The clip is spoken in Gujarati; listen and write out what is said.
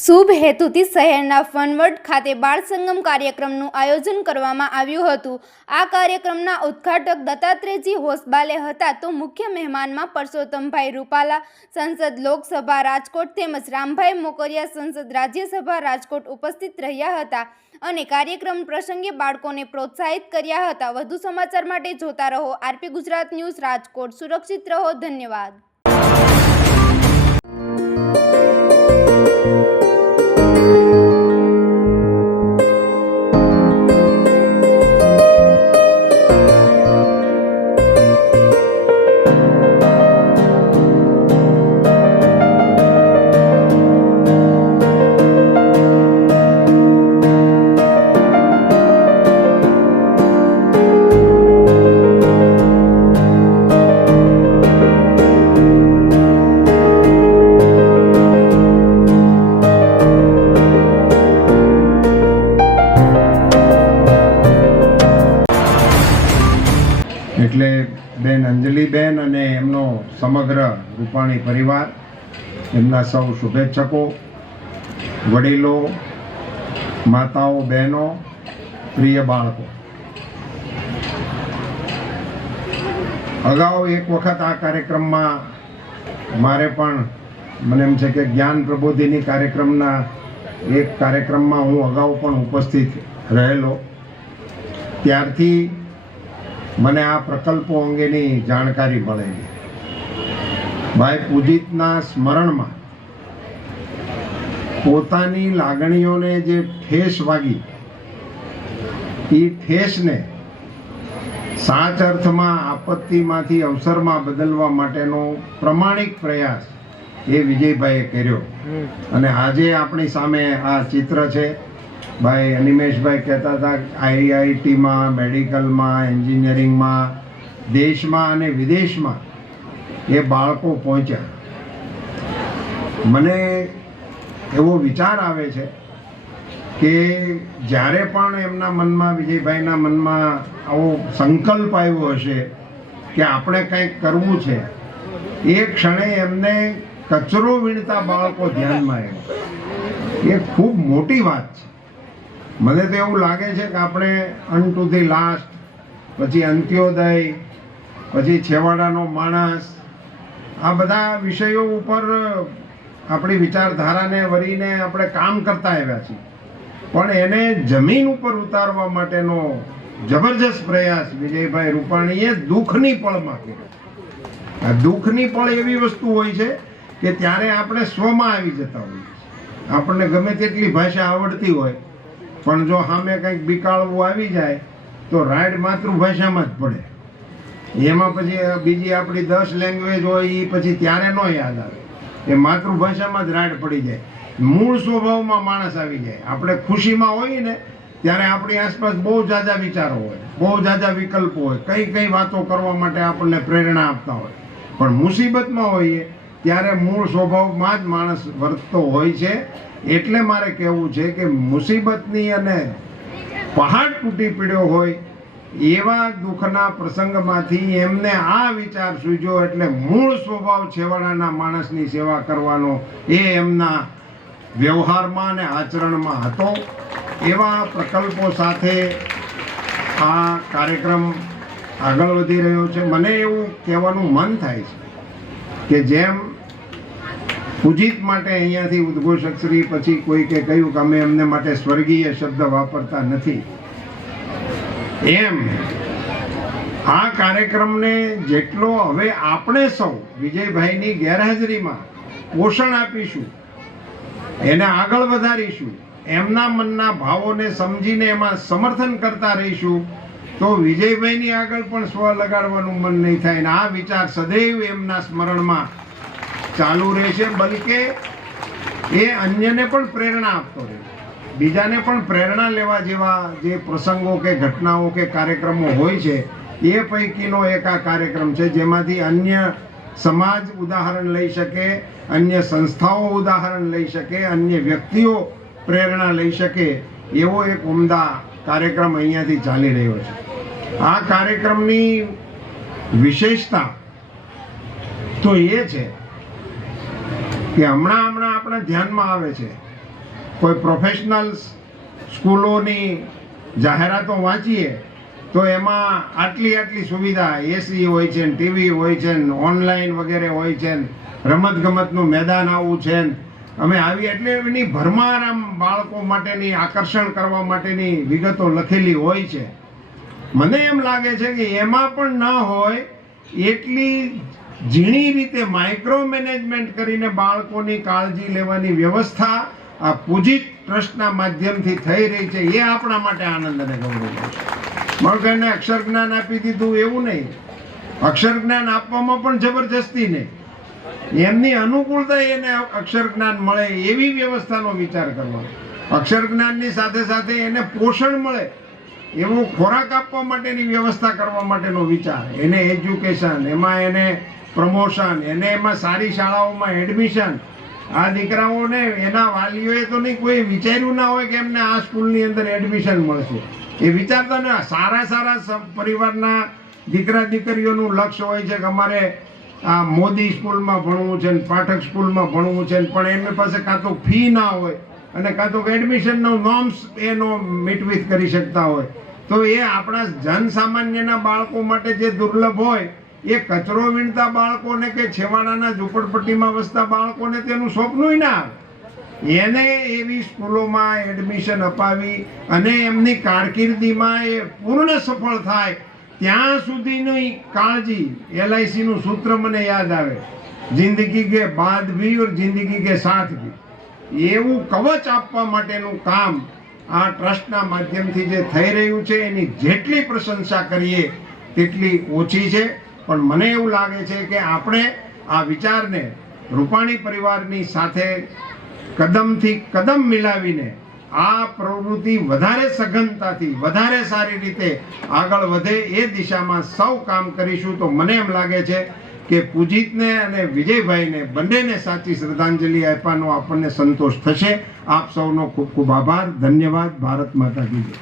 શુભ હેતુથી શહેરના ફનવર્ડ ખાતે બાળ સંગમ કાર્યક્રમનું આયોજન કરવામાં આવ્યું હતું। આ કાર્યક્રમના ઉદ્ઘાટક દત્તાત્રેયજી હોસબાલે હતા, તો મુખ્ય મહેમાનમાં પરસોત્તમભાઈ રૂપાલા, સંસદ લોકસભા રાજકોટ તેમજ રામભાઈ મોકરિયા, સંસદ રાજ્યસભા રાજકોટ ઉપસ્થિત રહ્યા હતા અને કાર્યક્રમ પ્રસંગે બાળકોને પ્રોત્સાહિત કર્યા હતા। વધુ સમાચાર માટે જોતા રહો આરપી ગુજરાત ન્યૂઝ રાજકોટ। સુરક્ષિત રહો, ધન્યવાદ। એટલે બેન અંજલિબેન અને એમનો સમગ્ર રૂપાણી પરિવાર, એમના સૌ શુભેચ્છકો, વડીલો, માતાઓ, બહેનો, પ્રિય બાળકો, અગાઉ એક વખત આ કાર્યક્રમમાં મારે પણ મને એમ છે કે જ્ઞાન પ્રબોધિની કાર્યક્રમના એક કાર્યક્રમમાં હું અગાઉ પણ ઉપસ્થિત રહેલો, ત્યારથી મને આ પ્રકલ્પો અંગેની જાણકારી મળેલી। ભાઈ પૂજિતના સ્મરણમાં પોતાની લાગણીઓને જે ઠેસ વાગી, એ ઠેસને સાચ અર્થમાં આપત્તિમાંથી અવસરમાં બદલવા માટેનો પ્રમાણિક પ્રયાસ એ વિજયભાઈએ કર્યો અને આજે આપણી સામે આ ચિત્ર છે। ભાઈ અનિમેશભાઈ કહેતા હતા આઈઆઈટીમાં, મેડિકલમાં, એન્જિનિયરિંગમાં, દેશમાં અને વિદેશમાં એ બાળકો પહોંચ્યા। મને એવો વિચાર આવે છે કે જ્યારે પણ એમના મનમાં, વિજયભાઈના મનમાં આવો સંકલ્પ આવ્યો હશે કે આપણે કંઈક કરવું છે, એ ક્ષણે એમને કચરો વીણતા બાળકો ધ્યાનમાં આવ્યા। એ ખૂબ મોટી વાત છે। મને તો એવું લાગે છે કે આપણે અન ટુ ધી લાસ્ટ, પછી અંત્યોદય, પછી છેવાડાનો માણસ, આ બધા વિષયો ઉપર આપણી વિચારધારાને વરીને આપણે કામ કરતા આવ્યા છીએ, પણ એને જમીન ઉપર ઉતારવા માટેનો જબરજસ્ત પ્રયાસ વિજયભાઈ રૂપાણીએ દુઃખની પળમાં કર્યો। આ દુઃખની પળ એવી વસ્તુ હોય છે કે ત્યારે આપણે સ્વમાં આવી જતા હોઈએ છીએ। આપણને ગમે તેટલી ભાષા આવડતી હોય, પણ જો સામે કંઈક બીકાળવું આવી જાય તો રાઈડ માતૃભાષામાં જ પડે। એમાં પછી બીજી આપણી 10 લેંગ્વેજ હોય એ પછી ત્યારે ન યાદ આવે, એ માતૃભાષામાં જ રાઈડ પડી જાય, મૂળ સ્વભાવમાં માણસ આવી જાય। આપણે ખુશીમાં હોઈએ ને ત્યારે આપણી આસપાસ બહુ જાજા વિચારો હોય, બહુ જાજા વિકલ્પો હોય, કઈ કઈ વાતો કરવા માટે આપણને પ્રેરણા આપતા હોય, પણ મુસીબતમાં હોઈએ ત્યારે મૂળ સ્વભાવમાં જ માણસ વર્તતો હોય છે। એટલે મારે કહેવું છે કે મુસીબતની અને પહાડ તૂટી પડ્યો હોય એવા દુઃખના પ્રસંગમાંથી એમને આ વિચાર સૂઝ્યો, એટલે મૂળ સ્વભાવ છેવાડાના માણસની સેવા કરવાનો એ એમના વ્યવહારમાં અને આચરણમાં હતો। એવા પ્રકલ્પો સાથે આ કાર્યક્રમ આગળ વધી રહ્યો છે। મને એવું કહેવાનું મન થાય છે કે જેમ પૂજિત માટે અહીંયાથી ઉદ્ઘોષક શ્રી પછી કોઈકે કહ્યું કે અમે એમને માટે સ્વર્ગીય શબ્દ વાપરતા નથી, એમ આ કાર્યક્રમને જેટલો હવે આપણે સૌ વિજયભાઈની ગેરહાજરીમાં પોષણ આપીશું, એને આગળ વધારીશું, એમના મનના ભાવોને સમજીને એમાં સમર્થન કરતા રહીશું, તો વિજયભાઈની આગળ પણ સ્વ લગાડવાનું મન નહીં થાય ને આ વિચાર સદૈવ એમના સ્મરણમાં ચાલુ રહેશે, બલકે એ અન્યને પણ પ્રેરણા આપતો રહે। બીજાને પણ પ્રેરણા લેવા જેવા જે પ્રસંગો કે ઘટનાઓ કે કાર્યક્રમો હોય છે એ પૈકીનો એક આ કાર્યક્રમ છે, જેમાંથી અન્ય સમાજ ઉદાહરણ લઈ શકે, અન્ય સંસ્થાઓ ઉદાહરણ લઈ શકે, અન્ય વ્યક્તિઓ પ્રેરણા લઈ શકે એવો એક ઉમદા કાર્યક્રમ અહીંયાથી ચાલી રહ્યો છે. આ કાર્યક્રમની વિશેષતા તો એ છે કે હમણાં આપણા ધ્યાનમાં આવે છે, કોઈ પ્રોફેશનલ્સ સ્કૂલોની જાહેરાતો વાંચીએ તો એમાં આટલી સુવિધા, એસી હોય છે, ટીવી હોય છે, ઓનલાઈન વગેરે હોય છે, રમતગમતનું મેદાન આવું છે, અમે આવી એટલે એની ભરમાર આમ બાળકો માટેની આકર્ષણ કરવા માટેની વિગતો લખેલી હોય છે. મને એમ લાગે છે કે એમાં પણ ન હોય એટલી ઝીણી રીતે માઇક્રો મેનેજમેન્ટ કરીને બાળકોની કાળજી લેવાની વ્યવસ્થા આ પૂજિત ટ્રસ્ટના માધ્યમથી થઈ રહી છે. એ આપણા માટે આનંદ અને ગૌરવ છે. બાળકોને અક્ષર જ્ઞાન આપી દીધું એવું નહીં, અક્ષર જ્ઞાન આપવામાં પણ જબરજસ્તી નહીં, એમની અનુકૂળતા એને અક્ષર જ્ઞાન મળે એવી વ્યવસ્થાનો વિચાર કરવાનો. અક્ષર જ્ઞાનની સાથે સાથે એને પોષણ મળે એવો ખોરાક આપવા માટેની વ્યવસ્થા કરવા માટેનો વિચાર, એને એજ્યુકેશન, એમાં એને પ્રમોશન, એને એમાં સારી શાળાઓમાં એડમિશન. આ દીકરાઓને એના વાલીઓએ તો નહીં કોઈ વિચાર્યું ના હોય કે એમને આ સ્કૂલની અંદર એડમિશન મળશે. એ વિચારતા ને સારા પરિવારના દીકરા દીકરીઓનું લક્ષ્ય હોય છે કે અમારે આ મોદી સ્કૂલમાં ભણવું છે ને પાઠક સ્કૂલમાં ભણવું છે, પણ એમની પાસે કાં તો ફી ના હોય અને કાં તો એડમિશનનો નોર્મ્સ એનો મીટવીત કરી શકતા હોય. તો એ આપણા જનસામાન્યના બાળકો માટે જે દુર્લભ હોય એ કચરો વીણતા બાળકોને કે છેવાડાના ઝૂંપડપટ્ટીમાં વસતા બાળકોને તેનું સ્વપ્ન ના આવે. એને એવી સ્કૂલોમાં એડમિશન અપાવી અને એમની કારકિર્દીમાં એ પૂર્ણ સફળ થાય ત્યાં સુધીની કાળજી. LICનું સૂત્ર મને યાદ આવે, જિંદગી કે બાદ ભી ઓર જિંદગી કે સાથ ભી. એવું કવચ આપવા માટેનું કામ આ ટ્રસ્ટના માધ્યમથી જે થઈ રહ્યું છે એની જેટલી પ્રશંસા કરીએ તેટલી ઓછી છે. પણ મને એવું લાગે છે કે આપણે આ વિચારને રૂપાણી પરિવારની સાથે કદમથી કદમ મિલાવીને આ પ્રવૃત્તિ વધારે સઘનતાથી, વધારે સારી રીતે આગળ વધે એ દિશામાં સૌ કામ કરીશું તો મને એમ લાગે છે કે પૂજિતને અને વિજયભાઈને બંનેને સાચી શ્રદ્ધાંજલિ આપવાનો આપણને સંતોષ થશે. આપ સૌનો ખૂબ ખૂબ આભાર, ધન્યવાદ. ભારત માતા કી જય.